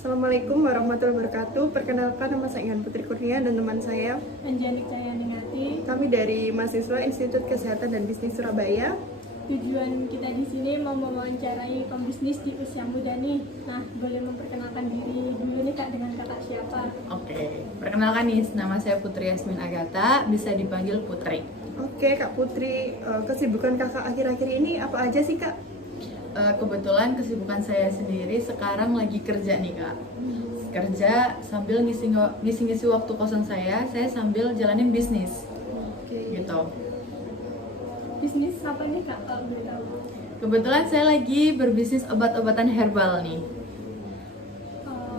Assalamualaikum warahmatullahi wabarakatuh. Perkenalkan, nama saya Ingan Putri Kurnia dan teman saya Anjani Cahyandingati. Kami dari mahasiswa Institut Kesehatan dan Bisnis Surabaya. Tujuan kita di sini mau mewawancarai pembisnis di usia muda nih. Nah, boleh memperkenalkan diri dulu nih Kak, dengan kakak siapa? Oke, perkenalkan nih, nama saya Putri Yasmin Agatha, bisa dipanggil Putri. Oke, Kak Putri, kesibukan kakak akhir-akhir ini apa aja sih, Kak? Kebetulan kesibukan saya sendiri sekarang lagi kerja nih Kak. Kerja sambil ngisi waktu kosong saya sambil jalanin bisnis Oke. gitu. Bisnis apa nih Kak, kalau boleh tahu? Kebetulan saya lagi berbisnis obat-obatan herbal nih.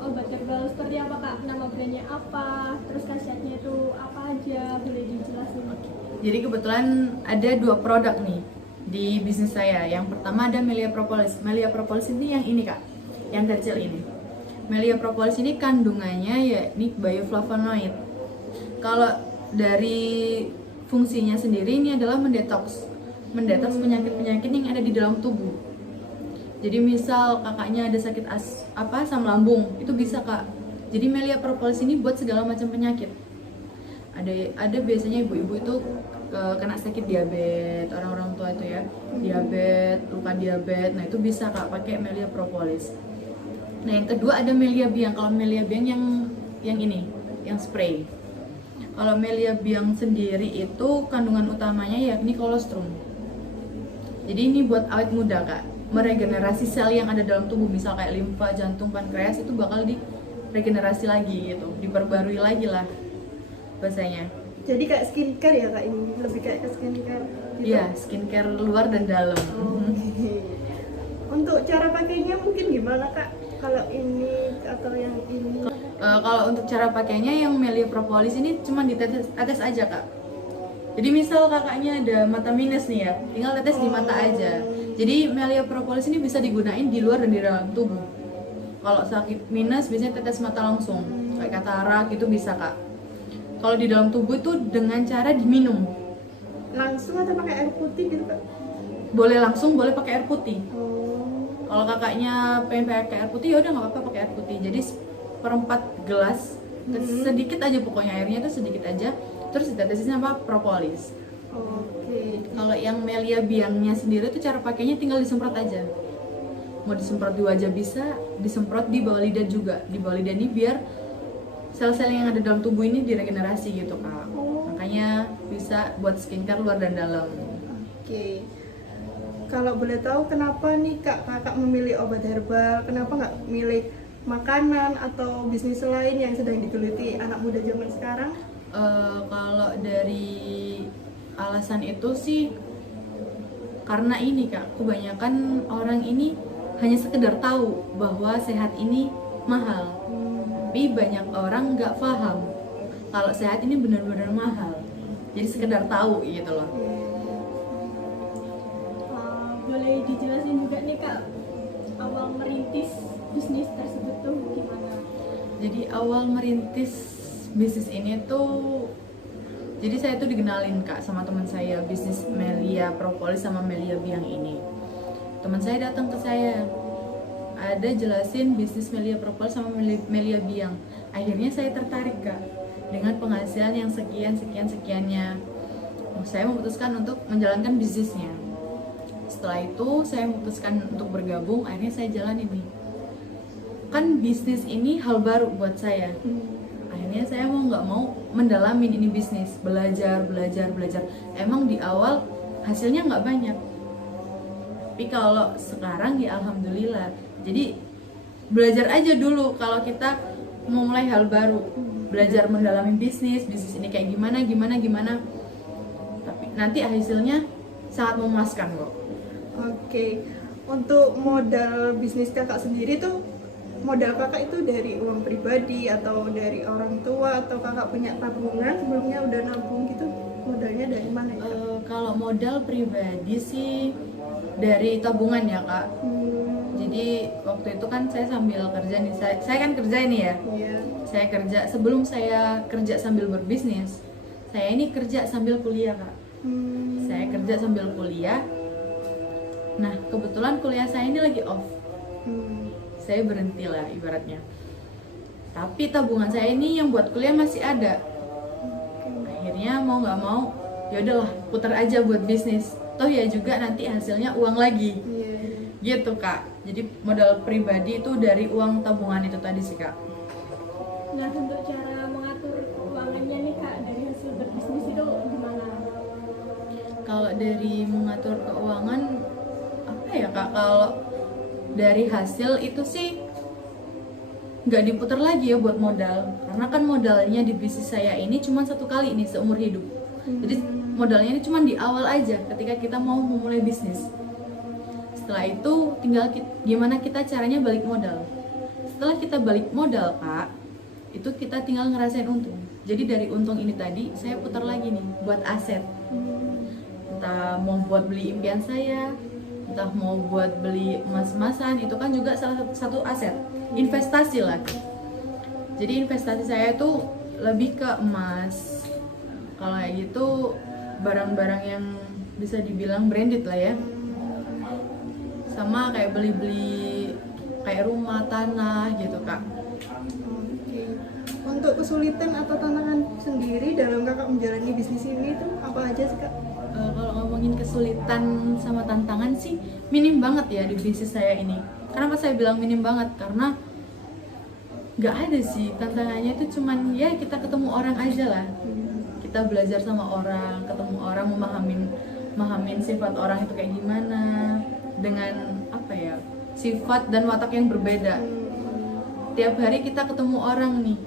Obat herbal seperti apa Kak? Nama brandnya apa? Terus khasiatnya itu apa aja? Boleh dijelasin? Jadi kebetulan ada 2 produk nih di bisnis saya. Yang pertama ada Melia Propolis. Melia Propolis ini yang ini Kak, yang kecil ini. Melia Propolis ini kandungannya yakni bioflavonoid. Kalau dari fungsinya sendiri ini adalah mendetoks penyakit-penyakit yang ada di dalam tubuh. Jadi misal kakaknya ada sakit asam lambung, itu bisa Kak. Jadi Melia Propolis ini buat segala macam penyakit. Ada biasanya ibu-ibu itu kena sakit diabetes, orang-orang tua itu ya, diabetes, luka diabetes. Nah, itu bisa Kak pakai Melia Propolis. Nah, yang kedua ada Melia Biang. Kalau Melia Biang yang ini, yang spray. Kalau Melia Biang sendiri itu kandungan utamanya yakni kolostrum. Jadi ini buat awet muda Kak, meregenerasi sel yang ada dalam tubuh, misal kayak limfa, jantung, pankreas itu bakal diregenerasi lagi gitu, diperbarui lagi lah bahasanya. Jadi kayak skincare ya, Kak, ini? Lebih kayak ke skincare gitu? Iya, skincare luar dan dalam. Oke. Untuk cara pakainya mungkin gimana, Kak? Kalau ini atau yang ini? Kalau untuk cara pakainya yang Melia Propolis ini cuma ditetes aja Kak. Jadi misal kakaknya ada mata minus nih ya, tinggal tetes di mata aja. Jadi Melia Propolis ini bisa digunain di luar dan di dalam tubuh. Kalau sakit minus biasanya tetes mata langsung, kayak katarak itu bisa Kak. Kalau di dalam tubuh itu dengan cara diminum. Langsung atau pakai air putih gitu, Kak? Boleh langsung, boleh pakai air putih. Oh. Kalau kakaknya pengen pakai air putih, ya udah nggak apa-apa pakai air putih. Jadi 1/4 gelas, sedikit aja pokoknya airnya itu sedikit aja, terus ditetesin sama propolis. Oke. Kalau yang Melia Biangnya sendiri tuh cara pakainya tinggal disemprot aja. Mau disemprot di wajah bisa, disemprot di bawah lidah juga. Di bawah lidah ini biar sel-sel yang ada dalam tubuh ini diregenerasi gitu Kak. Makanya bisa buat skincare luar dan dalam. Oke. Kalau boleh tahu kenapa nih Kak, kakak memilih obat herbal? Kenapa nggak milih makanan atau bisnis lain yang sedang digeluti anak muda zaman sekarang? Kalau dari alasan itu sih karena ini Kak, kebanyakan orang ini hanya sekedar tahu bahwa sehat ini mahal, tapi banyak orang nggak paham kalau sehat ini benar-benar mahal. Jadi sekedar tahu gitu loh. Boleh dijelasin juga nih Kak, awal merintis bisnis tersebut tuh gimana? Jadi awal merintis bisnis ini tuh, jadi saya tuh dikenalin Kak sama teman saya bisnis Melia Propolis sama Melia Biang ini. Teman saya datang ke saya, ada jelasin bisnis Melia Propolis sama Melia Biang. Akhirnya saya tertarik Kak dengan penghasilan yang sekiannya. Saya memutuskan untuk menjalankan bisnisnya. Setelah itu saya memutuskan untuk bergabung. Akhirnya saya jalan ini. Kan bisnis ini hal baru buat saya. Akhirnya saya nggak mau mendalamin ini bisnis, belajar. Emang di awal hasilnya nggak banyak, tapi kalau sekarang ya alhamdulillah. Jadi belajar aja dulu kalau kita mau mulai hal baru, belajar mendalami bisnis ini kayak gimana. Tapi nanti hasilnya sangat memuaskan kok. Oke. Untuk modal bisnis kakak sendiri tuh, modal kakak itu dari uang pribadi atau dari orang tua, atau kakak punya tabungan sebelumnya udah nabung gitu? Modalnya dari mana ya? Kalau modal pribadi sih dari tabungan ya Kak. Jadi waktu itu kan saya sambil kerja nih, saya kan kerja ini ya. Iya. Saya kerja, sebelum saya kerja sambil berbisnis, saya ini kerja sambil kuliah Kak. Saya kerja sambil kuliah. Nah kebetulan kuliah saya ini lagi off. Saya berhenti lah ibaratnya. tapi tabungan saya ini yang buat kuliah masih ada. Akhirnya mau nggak mau ya udahlah putar aja buat bisnis, toh ya juga nanti hasilnya uang lagi. Iya. Gitu Kak, jadi modal pribadi itu dari uang tabungan itu tadi sih Kak. Nah, untuk cara mengatur keuangannya nih Kak dari hasil berbisnis itu gimana? Kalau dari mengatur keuangan apa ya Kak, kalau dari hasil itu sih nggak diputar lagi ya buat modal, karena kan modalnya di bisnis saya ini cuma satu kali nih seumur hidup. Jadi modalnya ini cuma di awal aja ketika kita mau memulai bisnis. Setelah itu tinggal gimana kita caranya balik modal. Setelah kita balik modal Kak, itu kita tinggal ngerasain untung. Jadi dari untung ini tadi saya putar lagi nih buat aset. Entah mau buat beli impian saya, entah mau buat beli emas-emasan, itu kan juga salah satu aset, investasi lah. Jadi investasi saya itu lebih ke emas. Kalau kayak gitu barang-barang yang bisa dibilang branded lah ya. Sama kayak beli-beli kayak rumah, tanah gitu Kak. Oke. Untuk kesulitan atau tantangan sendiri dalam kakak menjalani bisnis ini itu apa aja sih Kak? Kalau ngomongin kesulitan sama tantangan sih minim banget ya di bisnis saya ini. Kenapa saya bilang minim banget? Karena nggak ada sih tantangannya, itu cuman ya kita ketemu orang aja lah. Kita belajar sama orang, ketemu orang, memahamin sifat orang itu kayak gimana, dengan apa ya, sifat dan watak yang berbeda. Tiap hari kita ketemu orang nih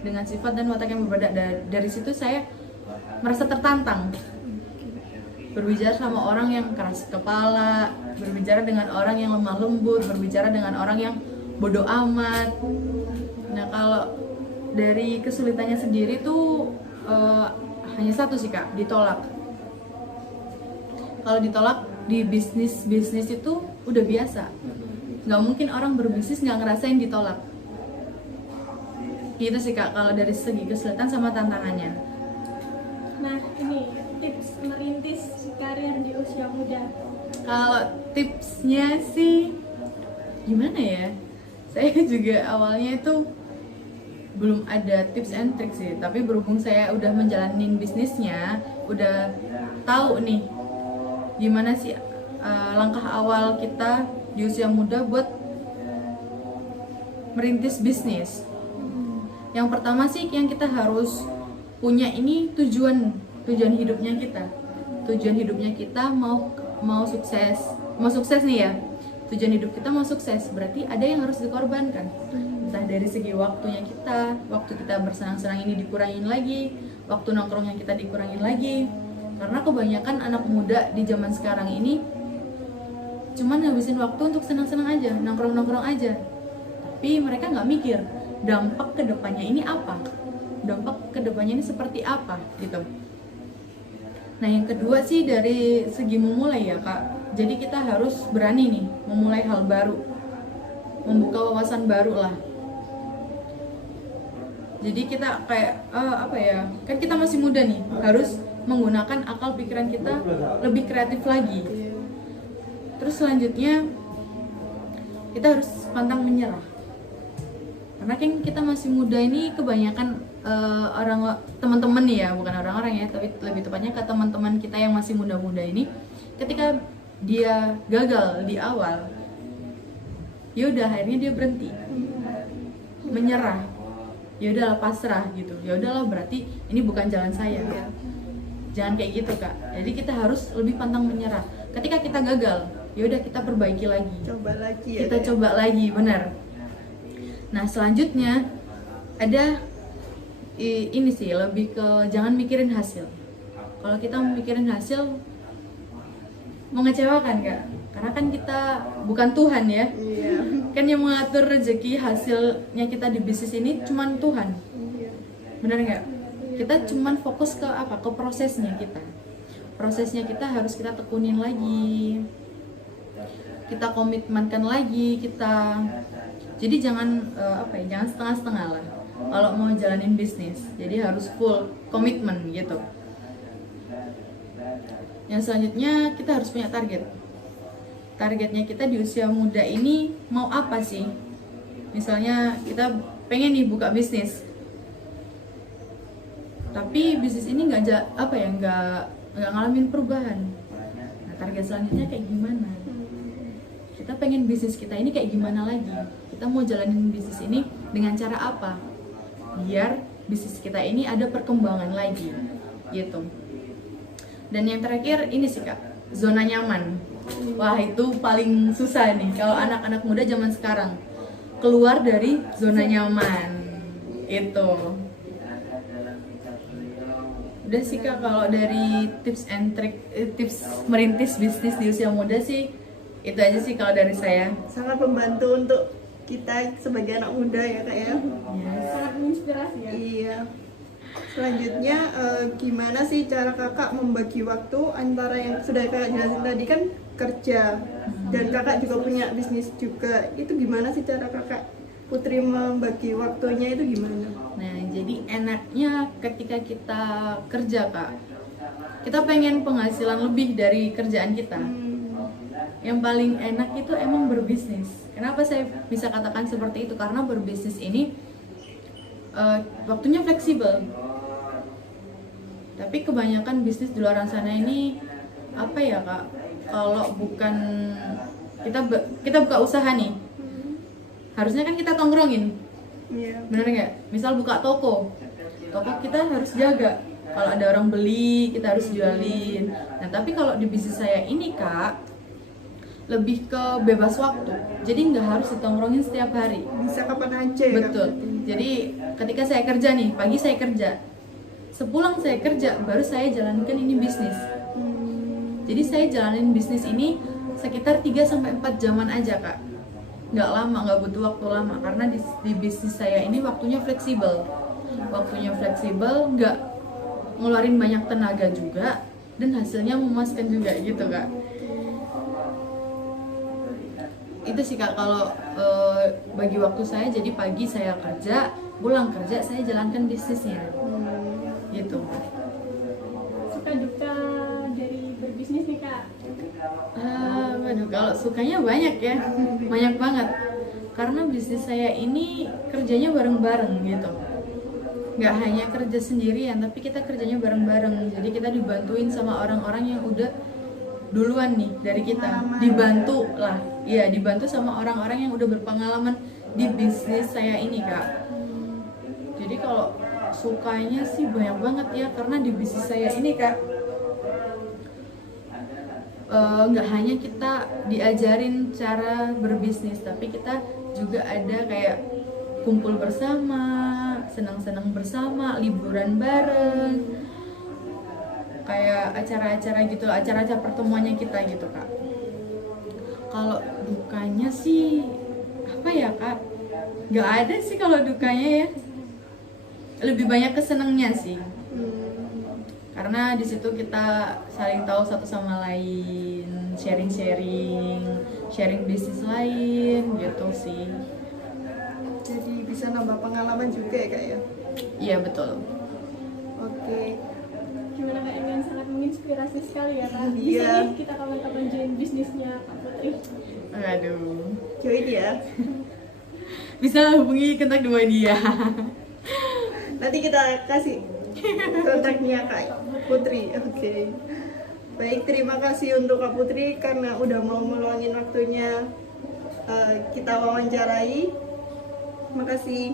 dengan sifat dan watak yang berbeda. Dari situ saya merasa tertantang. Berbicara sama orang yang keras kepala, berbicara dengan orang yang lemah lembut, berbicara dengan orang yang bodoh amat. Nah, kalau dari kesulitannya sendiri tuh hanya satu sih Kak, ditolak. Kalau ditolak di bisnis itu udah biasa. Nggak mungkin orang berbisnis nggak ngerasain ditolak. Gitu sih Kak, kalau dari segi kesulitan sama tantangannya. Nah, ini tips merintis karir di usia muda. Kalau tipsnya sih gimana ya? Saya juga awalnya itu belum ada tips and trick sih, tapi berhubung saya udah menjalanin bisnisnya, udah tahu nih gimana sih langkah awal kita di usia muda buat merintis bisnis. Yang pertama sih yang kita harus punya ini tujuan hidupnya kita. Tujuan hidupnya kita mau sukses nih ya. Tujuan hidup kita mau sukses, berarti ada yang harus dikorbankan. Entah dari segi waktunya waktu kita bersenang-senang ini dikurangin lagi, waktu nongkrongnya kita dikurangin lagi. Karena kebanyakan anak muda di zaman sekarang ini cuman ngabisin waktu untuk senang-senang aja, nongkrong-nongkrong aja. Tapi mereka nggak mikir dampak kedepannya ini apa, dampak kedepannya ini seperti apa gitu. Nah, yang kedua sih dari segi memulai ya Kak. Jadi kita harus berani nih memulai hal baru, membuka wawasan baru lah. Jadi kita kayak apa ya, kan kita masih muda nih, harus menggunakan akal pikiran kita lebih kreatif lagi. Terus selanjutnya kita harus pantang menyerah. Karena kan kita masih muda ini, kebanyakan teman-teman nih ya, bukan orang-orang ya, tapi lebih tepatnya ke teman-teman kita yang masih muda-muda ini, ketika dia gagal di awal, ya udah akhirnya dia berhenti, menyerah, ya udahlah pasrah gitu, ya udahlah berarti ini bukan jalan saya. Jangan kayak gitu Kak. Jadi kita harus lebih pantang menyerah. Ketika kita gagal, ya udah kita perbaiki lagi, Coba lagi ya. kita coba lagi, benar. Nah, selanjutnya ada ini sih, lebih ke jangan mikirin hasil. Kalau kita mikirin hasil mengecewakan Kak, karena kan kita bukan Tuhan ya. Iya. Kan yang mengatur rezeki hasilnya kita di bisnis ini cuman Tuhan. Iya. Benar nggak? Kita cuman fokus ke apa? Ke prosesnya kita. Prosesnya kita harus kita tekunin lagi, kita komitmenkan lagi kita. Jadi jangan jangan setengah-setengah lah kalau mau jalanin bisnis. Jadi harus full komitmen gitu. Yang selanjutnya kita harus punya target. Targetnya kita di usia muda ini mau apa sih? misalnya kita pengen nih buka bisnis, tapi bisnis ini nggak ngalamin perubahan. Nah, target selanjutnya kayak gimana? Kita pengen bisnis kita ini kayak gimana lagi? Kita mau jalanin bisnis ini dengan cara apa? Biar bisnis kita ini ada perkembangan lagi, gitu. Dan yang terakhir ini sih Kak, zona nyaman. Wah, itu paling susah nih kalau anak-anak muda zaman sekarang, keluar dari zona nyaman. Itu udah sih Kak, kalau dari tips and trick, tips merintis bisnis di usia muda sih itu aja sih kalau dari saya. Sangat membantu untuk kita sebagai anak muda ya Kak ya. Sangat menginspirasi ya. Iya. Selanjutnya gimana sih cara kakak membagi waktu antara yang sudah kakak jelasin tadi kan kerja dan kakak juga punya bisnis juga, itu gimana sih cara kakak Putri membagi waktunya itu gimana? Nah, jadi enaknya ketika kita kerja Kak, kita pengen penghasilan lebih dari kerjaan kita. Yang paling enak itu emang berbisnis. Kenapa saya bisa katakan seperti itu? Karena berbisnis ini waktunya fleksibel. Tapi kebanyakan bisnis di luar sana ini apa ya Kak? Kalau bukan kita buka usaha nih, harusnya kan kita tongkrongin, bener nggak? Misal buka toko kita harus jaga. Kalau ada orang beli, kita harus jualin. Nah, tapi kalau di bisnis saya ini Kak, lebih ke bebas waktu. Jadi nggak harus ditongkrongin setiap hari. Bisa kapan aja ya? Betul. Jadi ketika saya kerja nih, pagi saya kerja, sepulang saya kerja, baru saya jalankan ini bisnis. Jadi saya jalanin bisnis ini sekitar 3-4 jaman aja Kak. Nggak lama, nggak butuh waktu lama. Karena di bisnis saya ini waktunya fleksibel. Waktunya fleksibel, nggak ngeluarin banyak tenaga juga, dan hasilnya memuaskan juga gitu Kak. Itu sih Kak kalau bagi waktu saya, jadi pagi saya kerja, pulang kerja saya jalankan bisnisnya. Gitu. Suka duka dari berbisnis nih Kak? Waduh, kalau sukanya banyak ya, banyak banget. Karena bisnis saya ini kerjanya bareng-bareng gitu. Nggak hanya kerja sendirian, tapi kita kerjanya bareng-bareng. Jadi kita dibantuin sama orang-orang yang udah duluan nih dari kita. Dibantu lah, iya dibantu sama orang-orang yang udah berpengalaman di bisnis saya ini Kak. Jadi kalau sukanya sih banyak banget ya, karena di bisnis saya ini Kak, nggak hanya kita diajarin cara berbisnis, tapi kita juga ada kayak kumpul bersama, senang-senang bersama, liburan bareng, kayak acara-acara gitu, acara-acara pertemuannya kita gitu Kak. Kalau dukanya sih apa ya Kak? Nggak ada sih kalau dukanya ya. Lebih banyak kesenangnya sih. Karena di situ kita saling tahu satu sama lain, sharing bisnis lain gitu sih. Jadi bisa nambah pengalaman juga ya Kak ya? Iya betul. Oke. Gimana Kak, yang sangat menginspirasi sekali ya Kak? Bisa Iya. nih kita kawan-kawan join bisnisnya Kak Putri. Aduh. Join ya. Bisa hubungi kontak dua dia. Nanti kita kasih kontaknya Kak Putri. Oke. Baik, terima kasih untuk Kak Putri karena udah mau meluangin waktunya kita wawancarai. Makasih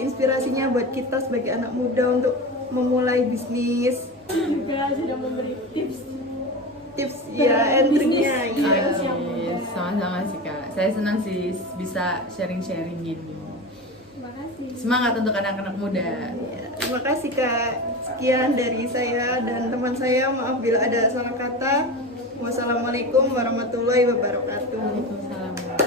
inspirasinya buat kita sebagai anak muda untuk memulai bisnis. Juga sudah memberi tips Ya, and triknya Bisnis. ya. Sama-sama sih Kak. Saya senang sih bisa sharing-sharing gini. Terima kasih. Semangat untuk anak-anak muda. Terima kasih Kak. Sekian dari saya dan teman saya. Maaf bila ada salah kata. Wassalamualaikum warahmatullahi wabarakatuh. Waalaikumsalam.